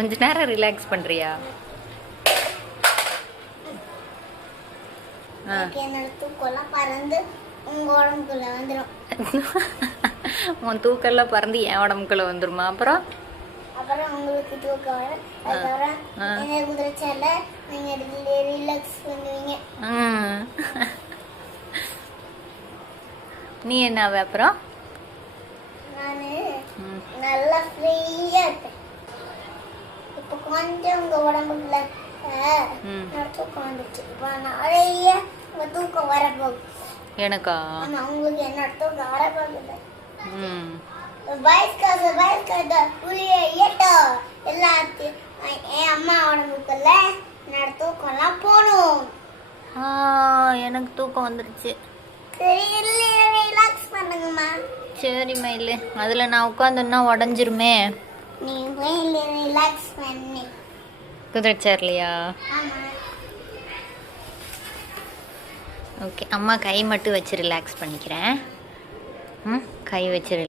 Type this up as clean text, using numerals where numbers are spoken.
கொஞ்ச நேரம் ரிலாக்ஸ் பண்ணுறியா? என்னோட தூக்கம்லாம் பறந்து உங்கள் உடம்புக்குள்ள வந்துடும். உன் தூக்கெல்லாம் பறந்து என் உடம்புக்குள்ள வந்துருமா? அப்புறம் உங்களுக்கு தூக்கம் வரும். அதுக்கப்புறம் என்ன குதிரைச்சால நீங்கள் ரிலாக்ஸ் பண்ணுவீங்க. நீ என்ன ஆவ அப்புறம்? நான் நல்லா ஃப்ரீயாக இருப்பேன். இப்போ கொஞ்சம் உங்கள் உடம்புக்குள்ள தூக்கம் வந்துச்சு. இப்போ நிறைய தூக்கம் வரப்போகுது. எனக்கா? ஆமாம், உங்களுக்கு என்னோட தூக்கம் வரப்போகுது. எல்லாத்தையும் என் அம்மா உடம்புக்குள்ள என்னோட தூக்கம்லாம் போகணும். எனக்கு தூக்கம் வந்துடுச்சு. ரிலாக்ஸ் பண்ணுங்கம்மா. சரி மயிலு, அதில் நான் உட்காந்துன்னா உடஞ்சிருமே. நீ போய் ரிலாக்ஸ் பண்ணு. குதிரை சேர்லையா? ஓகே, அம்மா கை மட்டும் வச்சு ரிலாக்ஸ் பண்ணிக்கிறேன். கை வச்சு